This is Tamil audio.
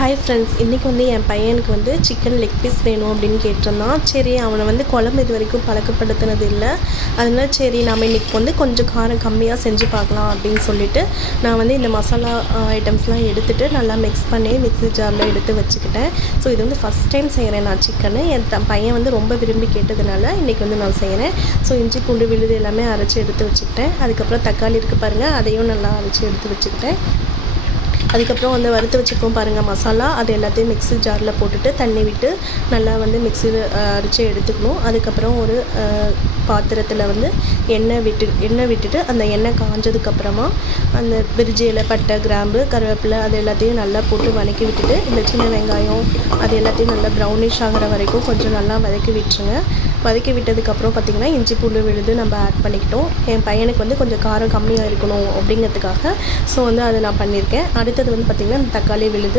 ஹாய் ஃப்ரெண்ட்ஸ், இன்றைக்கி வந்து என் பையனுக்கு வந்து சிக்கன் லெக் பீஸ் வேணும் அப்படின்னு கேட்டிருந்தான். சரி, அவனை வந்து குழம்பு இது வரைக்கும் பழக்கப்படுத்தினது இல்லை. அதனால சரி நம்ம இன்றைக்கி வந்து கொஞ்சம் காரம் கம்மியாக செஞ்சு பார்க்கலாம் அப்படின்னு சொல்லிவிட்டு நான் வந்து இந்த மசாலா ஐட்டம்ஸ்லாம் எடுத்துகிட்டு நல்லா மிக்ஸ் பண்ணி மிக்ஸி ஜாரில் எடுத்து வச்சுக்கிட்டேன். ஸோ இது வந்து ஃபஸ்ட் டைம் செய்கிறேன் நான் சிக்கனு. என் பையன் வந்து ரொம்ப விரும்பி கேட்டதுனால இன்றைக்கி வந்து நான் செய்கிறேன். ஸோ இஞ்சி பூண்டு விழுது எல்லாமே அரைச்சி எடுத்து வச்சுக்கிட்டேன். அதுக்கப்புறம் தக்காளி இருக்குது பாருங்கள், அதையும் நல்லா அரைச்சி எடுத்து வச்சுக்கிட்டேன். அதுக்கப்புறம் வந்து வறுத்து வச்சுருக்கோம் பாருங்கள் மசாலா, அது எல்லாத்தையும் மிக்ஸி ஜாரில் போட்டுட்டு தண்ணி விட்டு நல்லா வந்து மிக்ஸியில் அரைச்சி எடுத்துக்கணும். அதுக்கப்புறம் ஒரு பாத்திரத்தில் வந்து எண்ணெய் விட்டுட்டு அந்த எண்ணெய் காஞ்சதுக்கப்புறமா அந்த பிரிஞ்சி இலை, பட்டை, கிராம்பு, கருவேப்பிலை அது எல்லாத்தையும் நல்லா போட்டு வதக்கி விட்டுட்டு இந்த சின்ன வெங்காயம் அது எல்லாத்தையும் நல்லா ப்ரௌனிஷ் ஆகிற வரைக்கும் கொஞ்சம் நல்லா வதக்கி விட்டுருங்க. வதக்கி விட்டதுக்கப்புறம் பார்த்திங்கன்னா இஞ்சி பூண்டு விழுது நம்ம ஆட் பண்ணிக்கிட்டோம். என் பையனுக்கு வந்து கொஞ்சம் காரம் கம்மியாக இருக்கணும் அப்படிங்கிறதுக்காக ஸோ வந்து அதை நான் பண்ணியிருக்கேன். அடுத்தது வந்து பார்த்திங்கன்னா இந்த தக்காளி விழுது